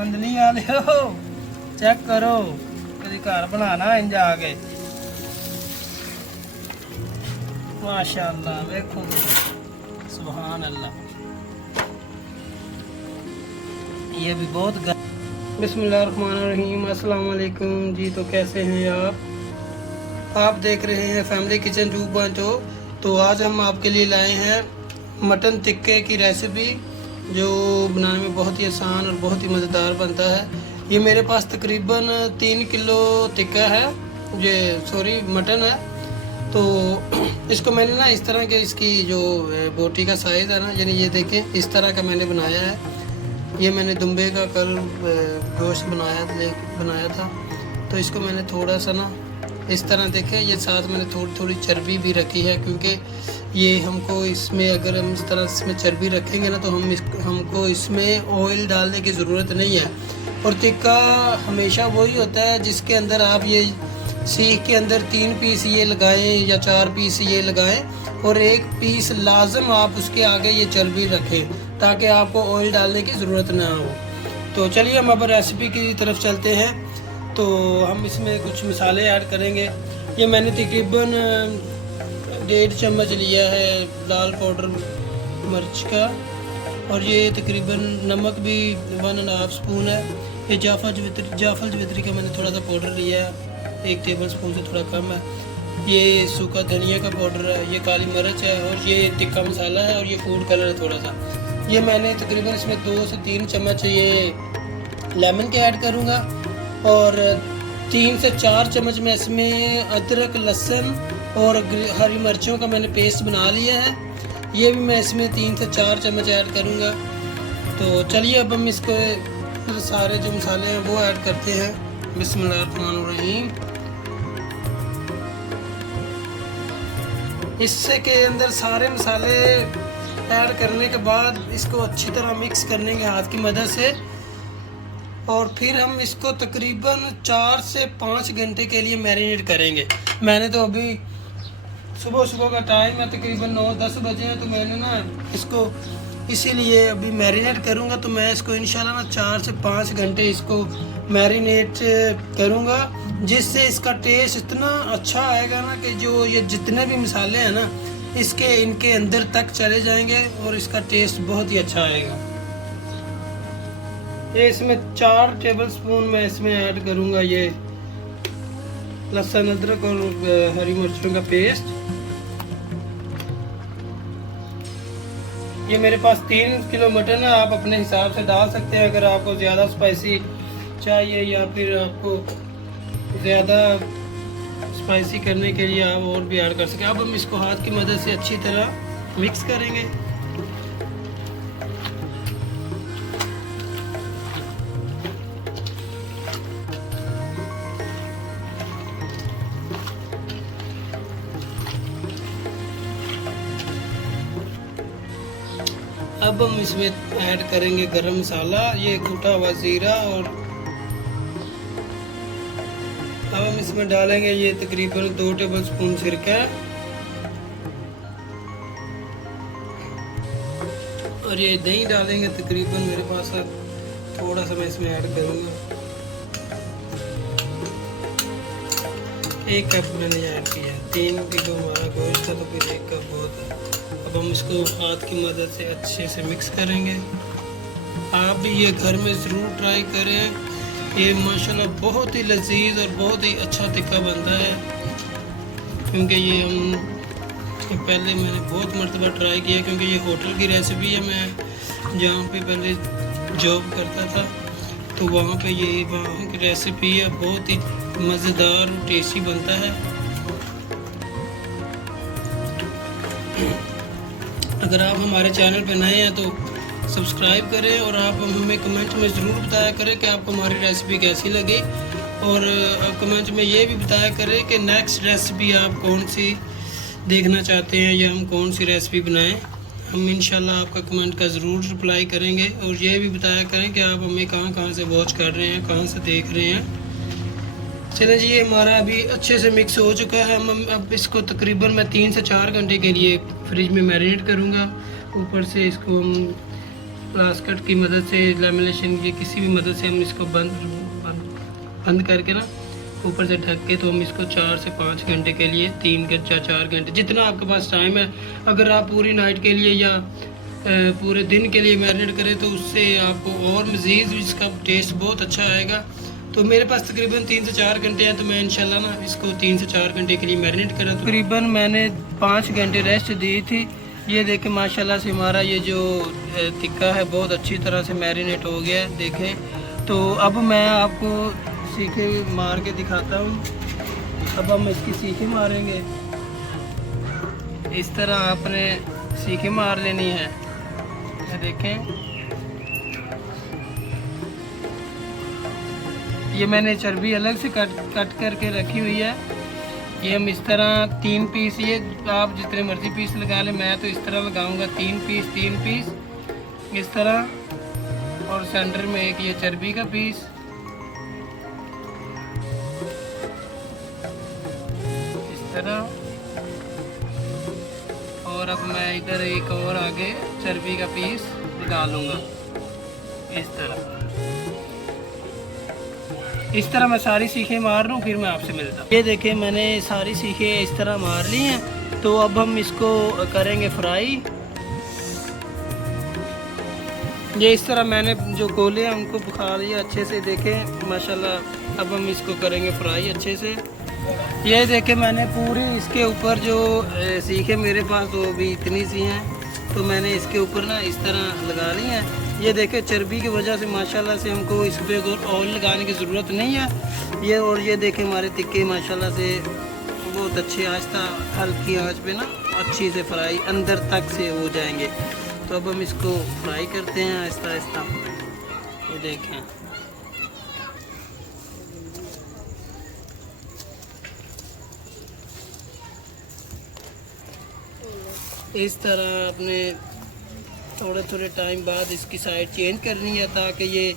मंदनी वाले हो चेक करो कभी घर बनाना इंज आ गए माशाअल्लाह देखो सुभान अल्लाह। ये भी बहुत बिस्मिल्लाहिर्रहमानिर्रहीम अस्सलाम वालेकुम जी। तो कैसे हैं आप देख रहे हैं फैमिली किचन 2.0। तो आज हम आपके लिए लाए हैं मटन टिक्के की रेसिपी जो बनाने में बहुत ही आसान और बहुत ही मज़ेदार बनता है। ये मेरे पास तकरीबन 3 किलो टिक्का है, ये सॉरी मटन है। तो इसको मैंने ना इस तरह के इसकी जो बोटी का साइज़ है ना, यानी ये देखें इस तरह का मैंने बनाया है। ये मैंने दुम्बे का कल गोश्त बनाया था। तो इसको मैंने थोड़ा सा ना इस तरह देखें, ये साथ मैंने थोड़ी चर्बी भी रखी है, क्योंकि ये हमको इसमें अगर हम इस तरह इसमें चर्बी रखेंगे ना तो हमको इसमें ऑयल डालने की ज़रूरत नहीं है। और टिक्का हमेशा वही होता है जिसके अंदर आप ये सीख के अंदर 3 पीस ये लगाएं या 4 पीस ये लगाएं और 1 पीस लाजम आप उसके आगे ये चर्बी रखें ताकि आपको ऑयल डालने की ज़रूरत ना हो। तो चलिए हम अब रेसिपी की तरफ चलते हैं। तो हम इसमें कुछ मसाले ऐड करेंगे। ये मैंने तकरीबन 1.5 चम्मच लिया है लाल पाउडर मिर्च का, और ये तकरीबन नमक भी 1.5 स्पून है। ये जाफल जवित्री का मैंने थोड़ा सा पाउडर लिया है, 1 टेबल स्पून से थोड़ा कम है। ये सूखा धनिया का पाउडर है, ये काली मिर्च है, और ये टिक्का मसाला है, और ये फूड कलर है थोड़ा सा। ये मैंने तकरीबन इसमें 2 से 3 चम्मच ये लेमन के ऐड करूँगा, और 3 से 4 चम्मच में इसमें अदरक लहसुन और हरी मिर्चों का मैंने पेस्ट बना लिया है। ये भी मैं इसमें 3 से 4 चम्मच ऐड करूँगा। तो चलिए अब हम इसको सारे जो मसाले हैं वो ऐड करते हैं। बिस्मिल्लाहिर्रहमानिर्रहीम। इससे के अंदर सारे मसाले ऐड करने के बाद इसको अच्छी तरह मिक्स करने के हाथ की मदद से, और फिर हम इसको तकरीबन 4 से 5 घंटे के लिए मैरिनेट करेंगे। मैंने तो अभी सुबह का टाइम है, तकरीबन 9-10 बजे हैं, तो मैंने ना इसको इसीलिए अभी मैरिनेट करूँगा। तो मैं इसको इंशाल्लाह ना 4 से 5 घंटे इसको मैरिनेट करूँगा, जिससे इसका टेस्ट इतना अच्छा आएगा ना कि जो ये जितने भी मसाले हैं ना इनके अंदर तक चले जाएंगे और इसका टेस्ट बहुत ही अच्छा आएगा। ये इसमें 4 टेबल स्पून मैं इसमें ऐड करूँगा ये लहसुन अदरक और हरी मिर्चों का पेस्ट। ये मेरे पास 3 किलो मटन है, आप अपने हिसाब से डाल सकते हैं। अगर आपको ज़्यादा स्पाइसी चाहिए या फिर आपको ज़्यादा स्पाइसी करने के लिए आप और भी ऐड कर सकें। अब हम इसको हाथ की मदद से अच्छी तरह मिक्स करेंगे। अब हम इसमें ऐड करेंगे गरम मसाला, ये कूटा हुआ जीरा, और अब हम इसमें डालेंगे ये तकरीबन 2 टेबल स्पून सिरका, और ये दही डालेंगे तकरीबन मेरे पास थोड़ा सा मैं इसमें ऐड करूँगा। 1 कप मैंने ऐड किया है। 3 किलो हमारा गोश्त था तो फिर 1 कप बहुत है। अब हम इसको हाथ की मदद से अच्छे से मिक्स करेंगे। आप भी ये घर में ज़रूर ट्राई करें। ये माशाल्लाह बहुत ही लजीज और बहुत ही अच्छा टिक्का बनता है, क्योंकि ये पहले मैंने बहुत मरतबा ट्राई किया, क्योंकि ये होटल की रेसिपी है। मैं जहाँ पे पहले जॉब करता था तो वहाँ पे वहाँ की रेसिपी है, बहुत ही मज़ेदार और टेस्टी बनता है। अगर आप हमारे चैनल पर नए हैं तो सब्सक्राइब करें, और आप हमें कमेंट में ज़रूर बताया करें कि आपको हमारी रेसिपी कैसी लगी, और आप कमेंट में ये भी बताया करें कि नेक्स्ट रेसिपी आप कौन सी देखना चाहते हैं या हम कौन सी रेसिपी बनाएं। हम इंशाल्लाह आपका कमेंट का ज़रूर रिप्लाई करेंगे, और ये भी बताया करें कि आप हमें कहाँ से वॉच कर रहे हैं, कहाँ से देख रहे हैं। चलें जी, ये हमारा अभी अच्छे से मिक्स हो चुका है। हम अब इसको तकरीबन मैं 3 से 4 घंटे के लिए फ्रिज में मैरिनेट करूँगा। ऊपर से इसको हम प्लास कट की मदद से, लेमिनेशन की किसी भी मदद से हम इसको बंद करके ना ऊपर से ढक के, तो हम इसको 4 से 5 घंटे के लिए, 3 घंटे 4 घंटे जितना आपके पास टाइम है, अगर आप पूरी नाइट के लिए या पूरे दिन के लिए मैरिनेट करें तो उससे आपको और मज़ीद इसका टेस्ट बहुत अच्छा आएगा। तो मेरे पास तकरीबन 3 से 4 घंटे हैं, तो मैं इंशाल्लाह ना इसको 3 से 4 घंटे के लिए मैरिनेट करा। तकरीबन मैंने 5 घंटे रेस्ट दी थी। ये देखें माशाल्लाह से हमारा ये जो टिक्का है बहुत अच्छी तरह से मैरिनेट हो गया है। देखें तो अब मैं आपको सीखे मार के दिखाता हूँ। अब हम इसकी सीखे मारेंगे। इस तरह आपने सीखे मार लेनी है। ये देखें, ये मैंने चर्बी अलग से कट करके रखी हुई है। ये हम इस तरह 3 पीस, ये आप जितने मर्जी पीस लगा लें, मैं तो इस तरह लगाऊंगा 3 पीस इस तरह, और सेंटर में एक ये चर्बी का पीस, इस तरह। और अब मैं इधर एक और आगे चर्बी का पीस डालूंगा इस तरह। इस तरह मैं सारी सीखें मार लूँ, फिर मैं आपसे मिलता हूँ। ये देखें मैंने सारी सीखें इस तरह मार ली हैं। तो अब हम इसको करेंगे फ्राई। ये इस तरह मैंने जो गोले हैं उनको पका लिया अच्छे से। देखें माशाल्लाह, अब हम इसको करेंगे फ्राई अच्छे से। ये देखें मैंने पूरी इसके ऊपर जो सीखे मेरे पास तो अभी इतनी सी हैं, तो मैंने इसके ऊपर ना इस तरह लगा ली हैं। ये देखें चर्बी की वजह से माशाल्लाह से हमको इस पर ऑयल लगाने की ज़रूरत नहीं है। ये और ये देखें हमारे टिक्के माशाल्लाह से बहुत अच्छे आहिस्ता हल्की आंच पे ना अच्छी से फ्राई अंदर तक से हो जाएंगे। तो अब हम इसको फ्राई करते हैं आहिस्ता आहिस्ता। ये देखें इस तरह अपने थोड़े थोड़े टाइम बाद इसकी साइड चेंज करनी है, ताकि ये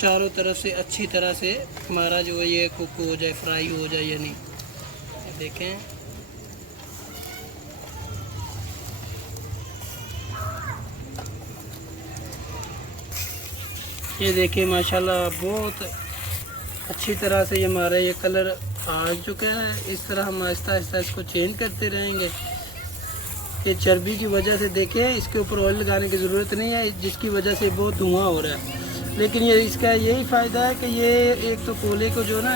चारों तरफ से अच्छी तरह से हमारा जो है ये कुक हो जाए, फ्राई हो जाए। यानी देखें ये देखिए माशाल्लाह बहुत अच्छी तरह से ये हमारा ये कलर आ चुका है। इस तरह हम आहिस्ता आहिस्ता इसको चेंज करते रहेंगे। ये चर्बी की वजह से देखें इसके ऊपर ऑयल लगाने की ज़रूरत नहीं है, जिसकी वजह से बहुत धुआं हो रहा है। लेकिन ये इसका यही फ़ायदा है कि ये एक तो कोले को जो ना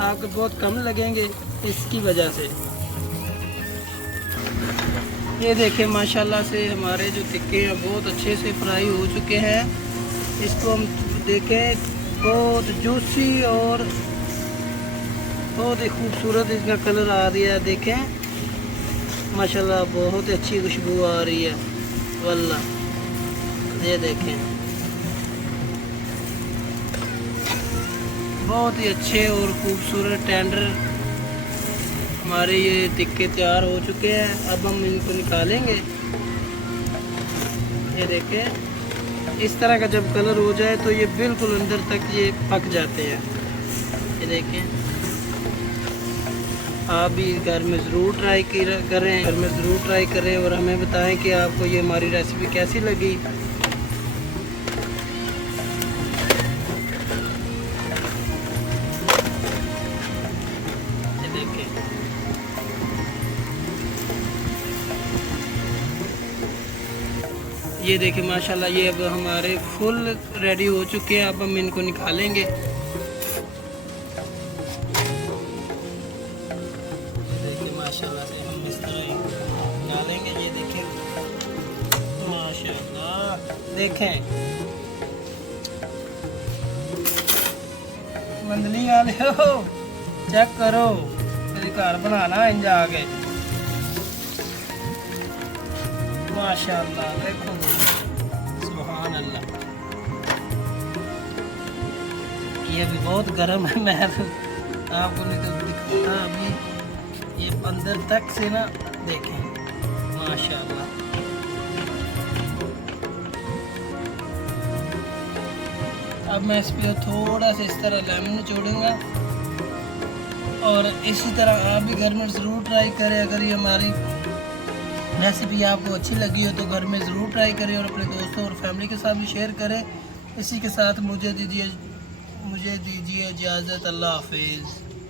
आपको बहुत कम लगेंगे इसकी वजह से। ये देखें माशाल्लाह से हमारे जो टिक्के हैं बहुत अच्छे से फ्राई हो चुके हैं। इसको हम देखें बहुत जूसी और बहुत ही खूबसूरत इसका कलर आ रहा है। देखें माशाल्लाह बहुत अच्छी खुशबू आ रही है वल्लाह। ये देखें बहुत ही अच्छे और खूबसूरत टेंडर हमारे ये टिक्के तैयार हो चुके हैं। अब हम इनको निकालेंगे। ये देखें इस तरह का जब कलर हो जाए तो ये बिल्कुल अंदर तक ये पक जाते हैं। ये देखें आप भी घर में ज़रूर ट्राई करें, घर में ज़रूर ट्राई करें और हमें बताएं कि आपको ये हमारी रेसिपी कैसी लगी। ये देखें ये देखें माशाल्लाह ये अब हमारे फुल रेडी हो चुके हैं। अब हम इनको निकालेंगे। माशाल्लाह से हम इस तरह डालेंगे। ये देखें माशाल्लाह, देखें मंदली वाले हो चेक करो, तेरी घर बनाना इंज आ गए माशाल्लाह। देखो सुभान अल्लाह, ये अभी बहुत गर्म है। मैं आपको नहीं तो दिखाता अभी ये अंदर तक से ना देखें माशाल्लाह। अब मैं इस पर थोड़ा सा इस तरह लेमन निचोड़ूंगा और इसी तरह आप भी घर में ज़रूर ट्राई करें। अगर ये हमारी रेसिपी आपको अच्छी लगी हो तो घर में ज़रूर ट्राई करें और अपने दोस्तों और फैमिली के साथ भी शेयर करें। इसी के साथ मुझे दीजिए इजाज़त। अल्लाह हाफिज़।